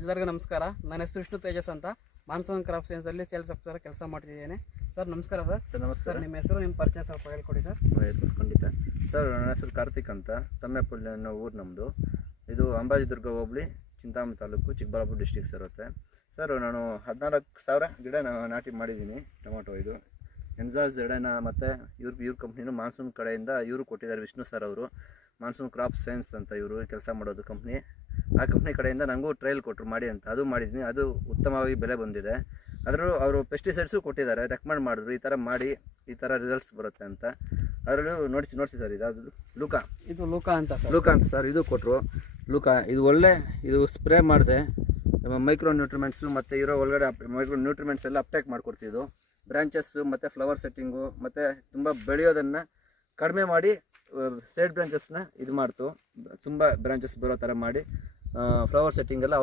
ಎಲ್ಲರಿಗೂ ನಮಸ್ಕಾರ. ನನ್ನ ಹೆಸರು ವಿಷ್ಣು ತೇಜಸ್ ಅಂತ ಮಾನ್ಸೂನ್ ಕ್ರಾಪ್ ಸೈನ್ಸಲ್ಲಿ ಸೇಲ್ಸ್ ಆಫೀಸರ್ ಕೆಲಸ ಮಾಡ್ತಿದ್ದೇನೆ. ಸರ್ ನಮಸ್ಕಾರ. ಸರ್ ನಮಸ್ಕಾರ. ನಿಮ್ಮ ಹೆಸರು, ನಿಮ್ಮ ಪರಿಚಯ ಸ್ವಲ್ಪ ಹೇಳ್ಕೊಡಿ ಸರ್. ಖಂಡಿತ ಸರ್. ನನ್ನ ಹೆಸರು ಕಾರ್ತಿಕ್ ಅಂತ, ತಮ್ಮೆಪಳ್ಳಿ ಅನ್ನೋ ಊರು ನಮ್ಮದು. ಇದು ಅಂಬಾಜಿದುರ್ಗ ಹೋಬಳಿ, ಚಿಂತಾಮಣಿ ತಾಲೂಕು, ಚಿಕ್ಕಬಳ್ಳಾಪುರ ಡಿಸ್ಟಿಕ್ಸ್ ಇರುತ್ತೆ ಸರ್. ನಾನು 14,000 ಗಿಡ ನಾಟಿ ಮಾಡಿದ್ದೀನಿ. ಟೊಮೊಟೊ ಇದು ಎನ್ಜಾಸ್ ಜಡೆನ ಮತ್ತು ಇವ್ರ ಕಂಪ್ನಿನೂ ಮಾನ್ಸೂನ್ ಕಡೆಯಿಂದ ಇವರು ಕೊಟ್ಟಿದ್ದಾರೆ. ವಿಷ್ಣು ಸರ್ ಅವರು, ಮಾನ್ಸೂನ್ ಕ್ರಾಪ್ ಸೈನ್ಸ್ ಅಂತ ಇವರು ಕೆಲಸ ಮಾಡೋದು ಕಂಪ್ನಿ. ಆ ಕಂಪ್ನಿ ಕಡೆಯಿಂದ ನನಗೂ ಟ್ರಯಲ್ ಕೊಟ್ಟರು ಮಾಡಿ ಅಂತ, ಅದು ಮಾಡಿದ್ದೀನಿ. ಅದು ಉತ್ತಮವಾಗಿ ಬೆಲೆ ಬಂದಿದೆ. ಅದರಲ್ಲೂ ಅವರು ಪೆಸ್ಟಿಸೈಡ್ಸು ಕೊಟ್ಟಿದ್ದಾರೆ, ರೆಕಮೆಂಡ್ ಮಾಡಿದ್ರು, ಈ ಥರ ಮಾಡಿ ಈ ಥರ ರಿಸಲ್ಟ್ಸ್ ಬರುತ್ತೆ ಅಂತ. ಅದರಲ್ಲೂ ನೋಡಿಸಿ ಸರ್. ಇದು ಲೂಕಾ ಅಂತ ಸರ್. ಇದು ಕೊಟ್ಟರು ಲೂಕಾ. ಇದು ಒಳ್ಳೆ, ಇದು ಸ್ಪ್ರೇ ಮಾಡಿದೆ. ಮೈಕ್ರೋ ನ್ಯೂಟ್ರಿಮೆಂಟ್ಸು ಮತ್ತು ಇರೋ ಒಳಗಡೆ ಮೈಕ್ರೋ ನ್ಯೂಟ್ರಿಮೆಂಟ್ಸ್ ಎಲ್ಲ ಅಪ್ಟೇಕ್ ಮಾಡಿಕೊಡ್ತಿದ್ದು. ಬ್ರಾಂಚಸ್ಸು ಮತ್ತು ಫ್ಲವರ್ ಸೆಟ್ಟಿಂಗು ಮತ್ತು ತುಂಬ ಬೆಳೆಯೋದನ್ನು ಕಡಿಮೆ ಮಾಡಿ ಸೈಡ್ ಬ್ರಾಂಚಸ್ನ ಇದು ಮಾಡ್ತು, ತುಂಬ ಬ್ರಾಂಚಸ್ ಬರೋ ಥರ ಮಾಡಿ ಫ್ಲವರ್ ಸೆಟ್ಟಿಂಗ್ ಎಲ್ಲ